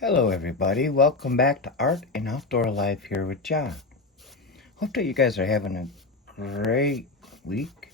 Hello everybody, welcome back to Art and Outdoor Life here with John. Hope that you guys are having a great week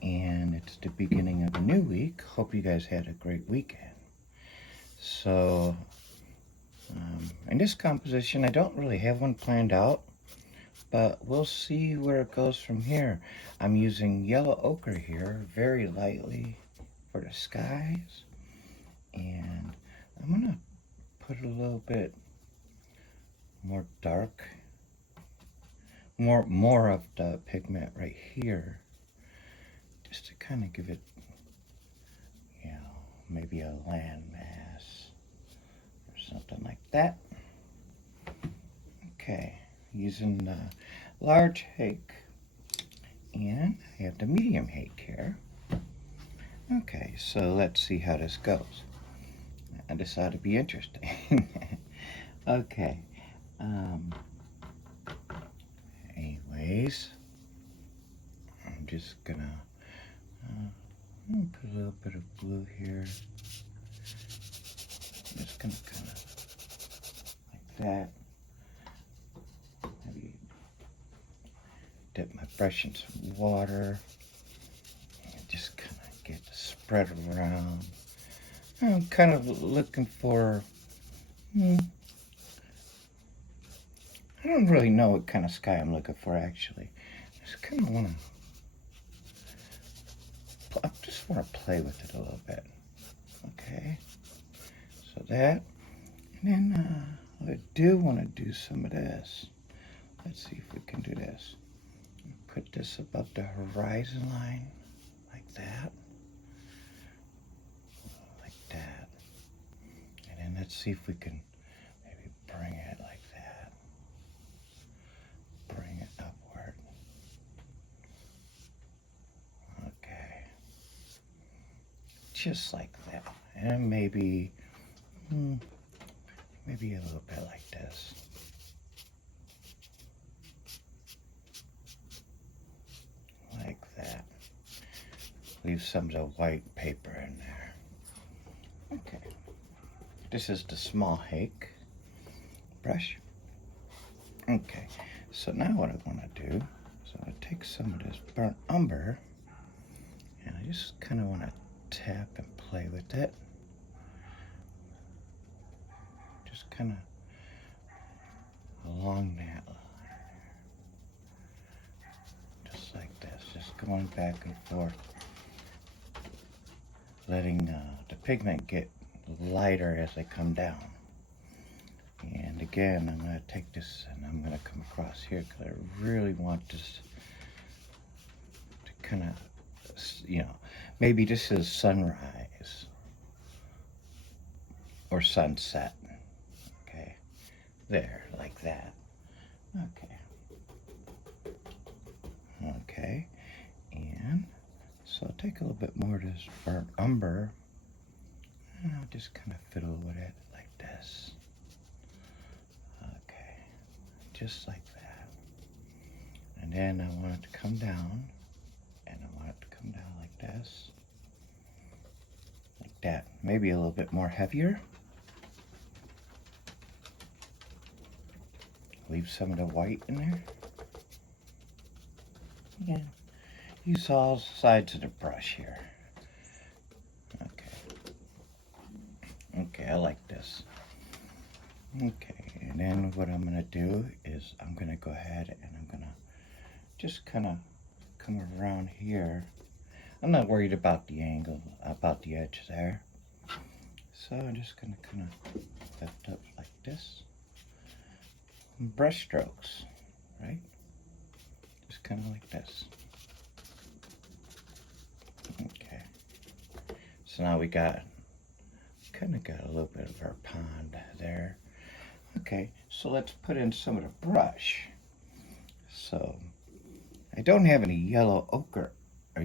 and it's the beginning of a new week. Hope you guys had a great weekend. So in this composition I don't really have one planned out, but we'll see where it goes from here. I'm using yellow ochre here very lightly for the skies, and I'm gonna put a little bit more dark, more of the pigment right here, just to kind of give it, maybe a landmass or something like that. Okay, using the large hake, and I have the medium hake here. Okay, so let's see how this goes. This ought to be interesting. Okay. Anyways, I'm just gonna put a little bit of blue here. I'm just gonna kind of like that. Maybe dip my brush in some water and just kind of get the spread around. I'm kind of looking for, I don't really know what kind of sky I'm looking for actually. I just kind of want to play with it a little bit. Okay, so that, and then I do want to do some of this. Let's see if we can do this. Put this above the horizon line, like that. And then let's see if we can maybe bring it like that. Bring it upward. Okay. Just like that. And maybe a little bit like this. Like that. Leave some of the white paper in there. Okay. This is the small hake brush. Okay, so now what I want to do is I want to take some of this burnt umber and I just kind of want to tap and play with it. Just kind of along that line. Just like this, just going back and forth, letting the pigment get lighter as they come down. And again, I'm going to take this and I'm going to come across here because I really want this to kind of, maybe this is sunrise or sunset. Okay, there, like that. Okay, and so I'll take a little bit more of this burnt umber and I'll just kind of fiddle with it like this. Okay, just like that. And then I want it to come down, and I want it to come down like this. Like that. Maybe a little bit more heavier. Leave some of the white in there. Yeah. Use all sides of the brush here. Okay, I like this. Okay, and then what I'm going to do is I'm going to go ahead and I'm going to just kind of come around here. I'm not worried about the angle, about the edge there. So I'm just going to kind of lift up like this. Brush strokes, right? Just kind of like this. Okay. So now we kind of got a little bit of our pond there. Okay, so let's put in some of the brush. So I don't have any yellow ochre or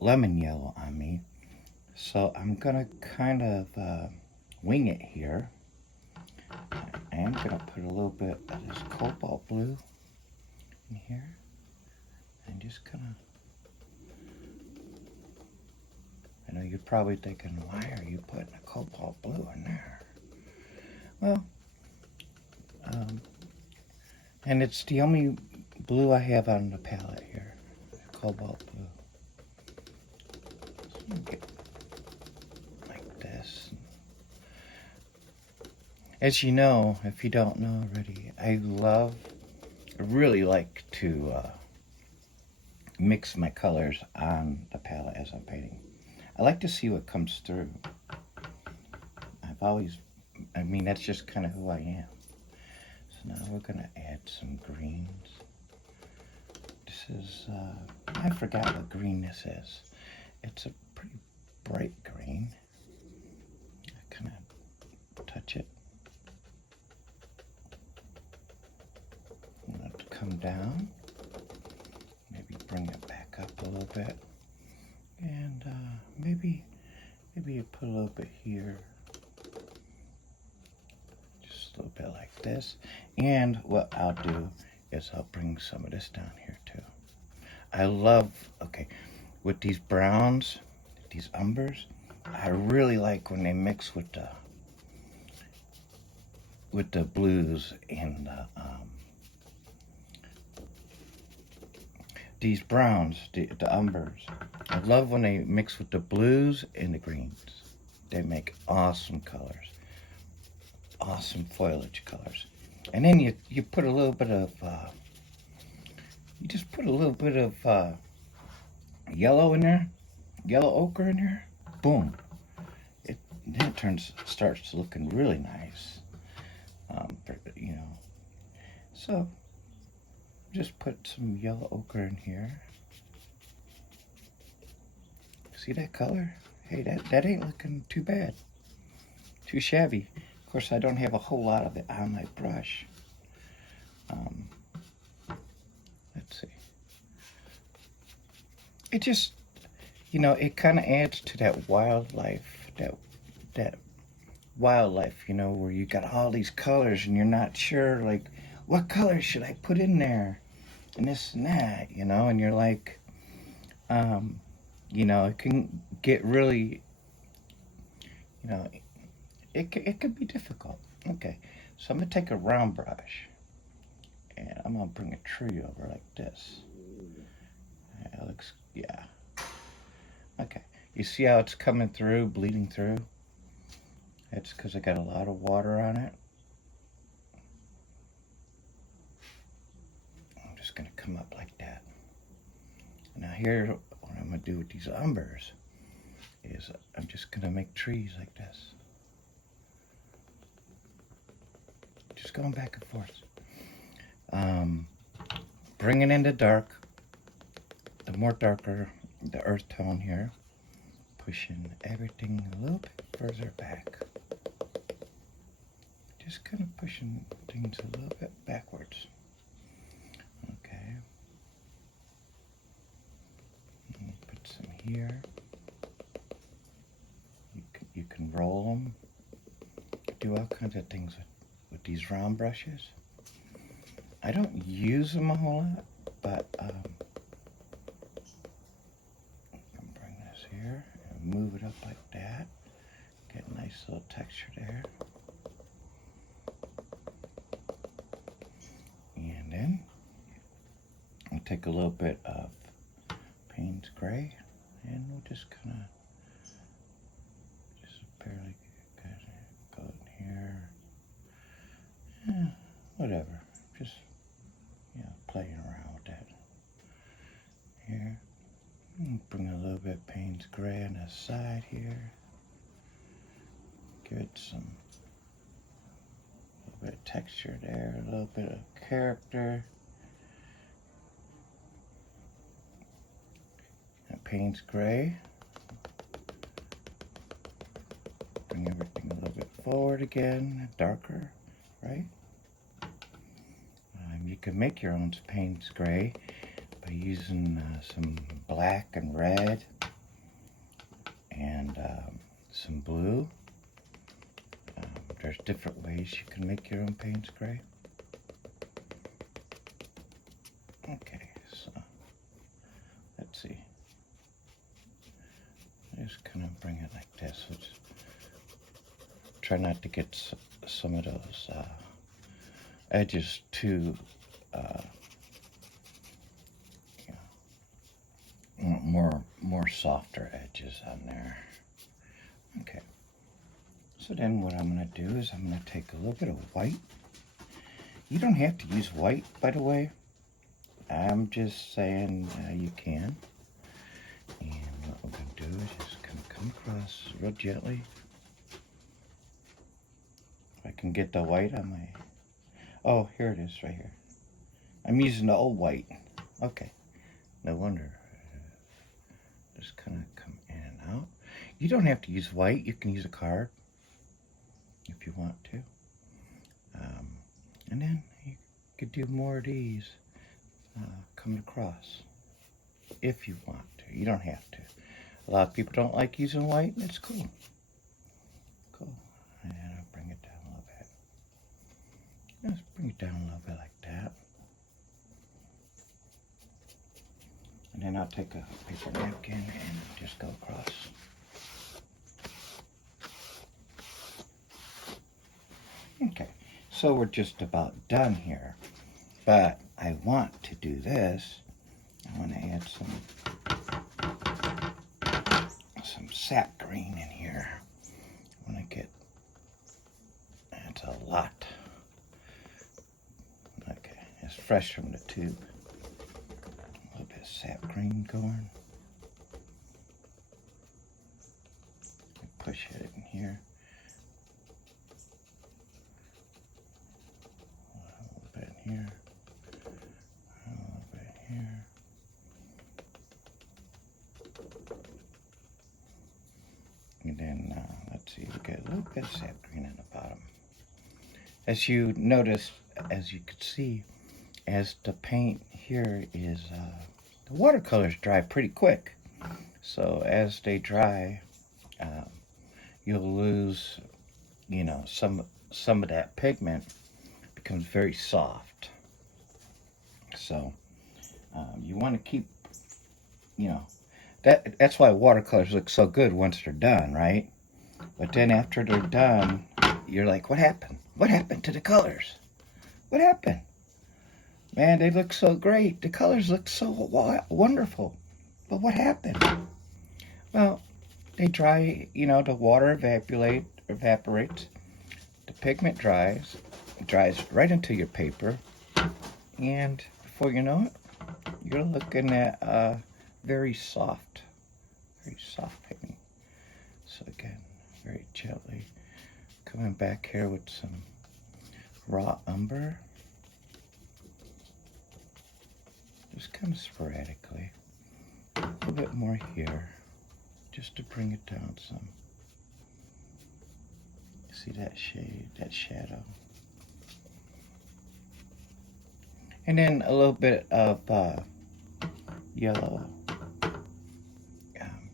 lemon yellow on me, so I'm gonna kind of wing it here. I am gonna put a little bit of this cobalt blue in here and just kind of, I know you're probably thinking, why are you putting a cobalt blue in there? Well, and it's the only blue I have on the palette here, cobalt blue. So get like this. As you know, if you don't know already, I really like to mix my colors on the palette as I'm painting. I like to see what comes through. That's just kind of who I am. So now we're gonna add some greens. This is, I forgot what green this is. It's a pretty bright green. I kind of touch it. I'm gonna come down. Maybe bring it back up a little bit. And maybe you put a little bit here. Just a little bit like this. And what I'll do is I'll bring some of this down here too. I love, with these browns, these umbers, I really like when they mix with the blues and these browns, the umbers. I love when they mix with the blues and the greens. They make awesome colors, awesome foliage colors. And then you put a little bit of, you just put a little bit of yellow in there, yellow ochre in there. Boom! Then it starts looking really nice. So just put some yellow ochre in here. See that color? Hey, that ain't looking too bad. Too shabby. Of course, I don't have a whole lot of it on my brush. Let's see. It just, it kind of adds to that wildlife, that wildlife, where you got all these colors and you're not sure, like, what color should I put in there? And this and that, and you're like, it can get really, it could be difficult. Okay, so I'm gonna take a round brush and I'm gonna bring a tree over like this. That looks, yeah. Okay, you see how it's coming through, bleeding through? It's because I got a lot of water on it. I'm just gonna come up like that. Now here, what I'm gonna do with these umbers is I'm just gonna make trees like this. Just going back and forth. Bringing in the dark, the more darker the earth tone here, pushing everything a little bit further back. Just kind of pushing things a little bit backwards. Okay. Put some here. You can roll them. Do all kinds of things with these round brushes. I don't use them a whole lot, but I can bring this here and move it up like that. Get a nice little texture there. And then I'll take a little bit of Payne's Gray and we'll just kind of barely go in here. Yeah, whatever. Just playing around with that. Here. Bring a little bit of Payne's Gray on the side here. Give it a little bit of texture there, a little bit of character. And Payne's Gray. Bring everything a little bit forward again, darker, right? You can make your own Payne's Gray by using some black and red and some blue. There's different ways you can make your own Payne's Gray. Okay, so let's see. Just kind of bring it like this. Let's try not to get some of those edges to more softer edges on there. Okay. So then what I'm going to do is I'm going to take a little bit of white. You don't have to use white, by the way. I'm just saying you can. And what we're going to do is just kind of come across real gently. If I can get the white on my... Oh, here it is, right here. I'm using the old white. Okay. No wonder. Just kind of come in and out. You don't have to use white. You can use a card if you want to. And then you could do more of these coming across if you want to. You don't have to. A lot of people don't like using white, and it's cool. Cool. And I'll bring it down a little bit. Let's bring it down a little bit like that. And then I'll take a paper napkin and just go across. Okay, so we're just about done here. But I want to do this. I want to add some sap green in here. I want to get, that's a lot. Okay, it's fresh from the tube. A little bit of sap green going. Push it in here. A little bit in here. A little bit here. And then, let's see, we get a little bit of sap green on the bottom. As you notice, as you can see, as the paint here is, the watercolors dry pretty quick. So as they dry, you'll lose, you know, some of that pigment becomes very soft. So you want to keep, you know, that's why watercolors look so good once they're done, right? But then after they're done, you're like, what happened? What happened to the colors? What happened? Man, they look so great. The colors look so wonderful. But what happened? Well, they dry, you know, the water evaporates. The pigment dries. It dries right into your paper. And before you know it, you're looking at very soft painting. So again, very gently coming back here with some raw umber. Just kind of sporadically. A little bit more here, just to bring it down some. See that shade, that shadow. And then a little bit of yellow,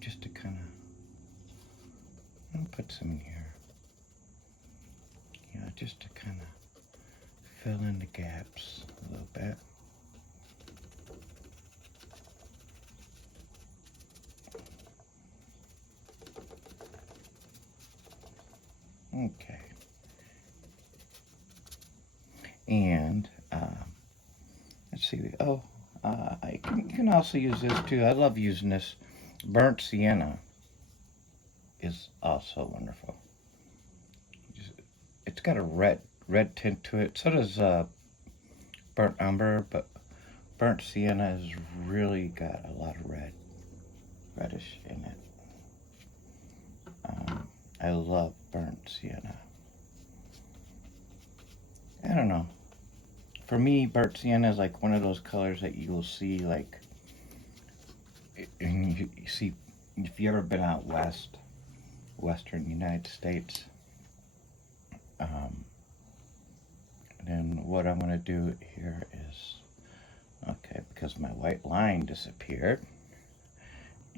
just to kind of, I'll put some in here. You know, just to kind of fill in the gaps a little bit. Okay. And let's see. Oh, you can also use this too. I love using this. Burnt sienna is also wonderful. It's got a red tint to it. So does burnt umber, but burnt sienna has really got a lot of reddish in it. I love burnt sienna. I don't know. For me, burnt sienna is like one of those colors that you will see, like, and you see, if you ever been out western United States, then what I'm going to do here is, okay, because my white line disappeared,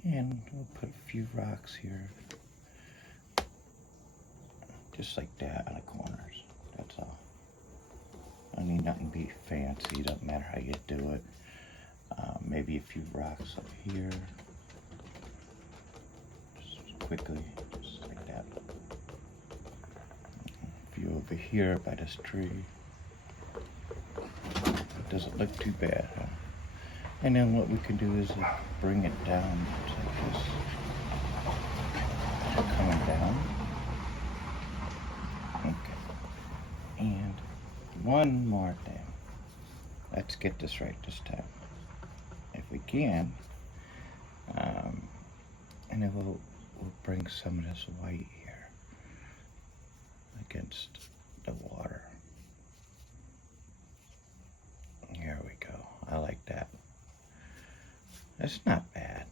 and we'll put a few rocks here, just like that on the corners. That's all. I need nothing to be fancy. Doesn't matter how you do it. Maybe a few rocks up here. Just quickly, just like that. A few over here by this tree. It doesn't look too bad, huh? And then what we can do is bring it down like this. Coming down. Okay. And one more thing. Let's get this right this time. If we can. And then we'll bring some of this white here against the water. Here we go. I like that. That's not bad.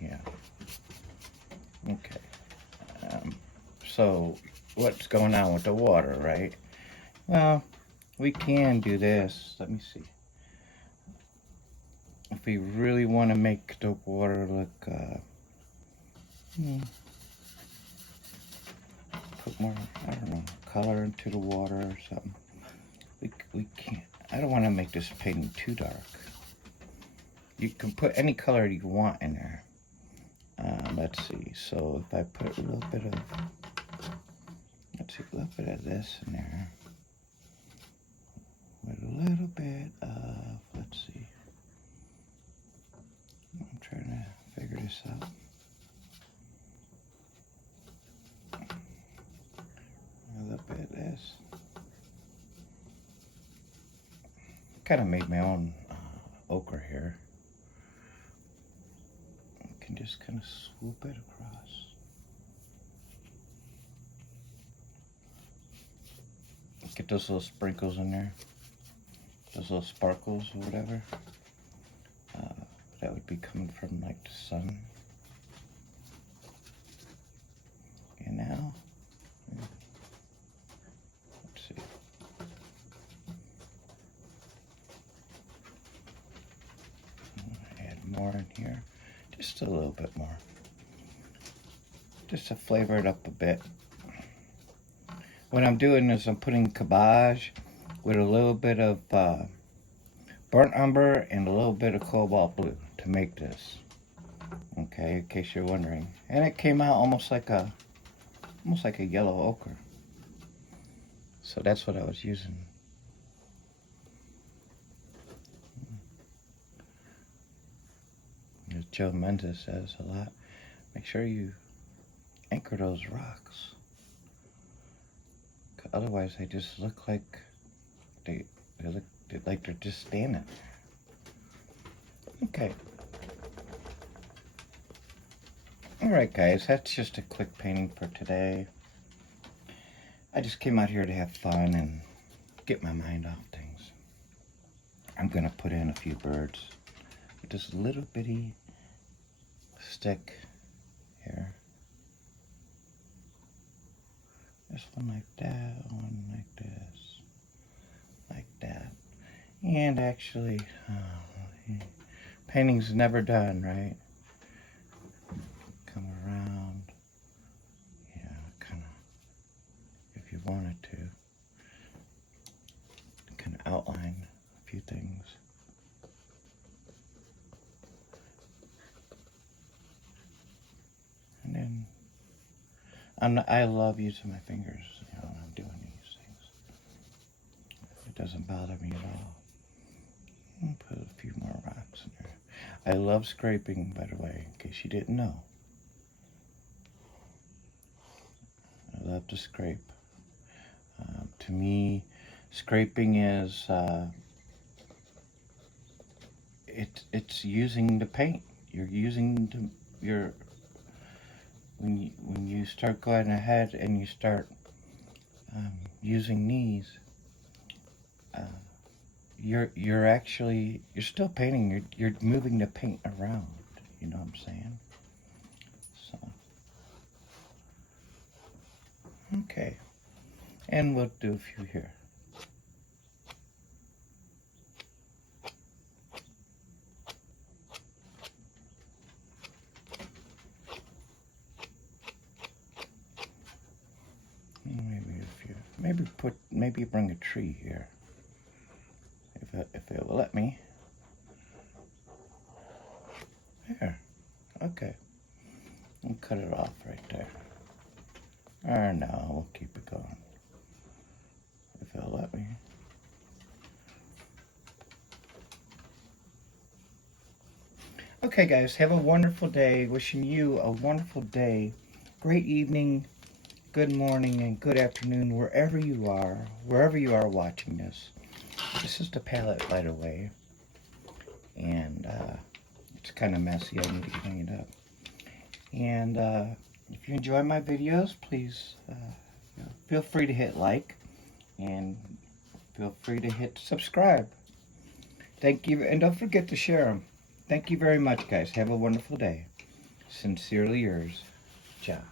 Yeah. Okay. So what's going on with the water, right? Well, we can do this. Let me see. If we really want to make the water look, put more, I don't know, color into the water or something. We can't. I don't want to make this painting too dark. You can put any color you want in there. Let's see. So if I put a little bit of, this in there, with a little bit of, let's see. I'm trying to figure this out. A little bit of this. Kind of made my own ochre here. I can just kind of swoop it across. Get those little sprinkles in there. Those little sparkles or whatever. That would be coming from like the sun. And now, let's see. Add more in here, just a little bit more, just to flavor it up a bit. What I'm doing is I'm putting cabbage with a little bit of burnt umber and a little bit of cobalt blue to make this. Okay, in case you're wondering. And it came out almost like a yellow ochre. So that's what I was using. As Joe Mendes says a lot, make sure you anchor those rocks. Otherwise they just look like they look like they're just standing there. Okay. Alright guys, that's just a quick painting for today. I just came out here to have fun and get my mind off things. I'm gonna put in a few birds with this little bitty stick here. This one like that, one like this, like that. And actually, painting's never done, right? Come around, yeah, kind of, if you wanted to, kind of outline a few things. And then, I love using my fingers, you know, when I'm doing these things. It doesn't bother me at all. I'll put a few more rocks in there. I love scraping, by the way, in case you didn't know. I love to scrape. To me, scraping is, it's using the paint. You're using when you start going ahead and you start using these, you're still painting. You're moving the paint around. You know what I'm saying? So, okay, and we'll do a few here. Maybe a few. Maybe bring a tree here. If it will let me. There. Okay. We'll cut it off right there. Or no, we'll keep it Okay, guys, have a wonderful day. Wishing you a wonderful day, great evening, good morning, and good afternoon, wherever you are watching this. This is the palette light away, and it's kind of messy. I need to clean it up. And if you enjoy my videos, please feel free to hit like, and feel free to hit subscribe. Thank you, and don't forget to share them. Thank you very much, guys. Have a wonderful day. Sincerely yours, John.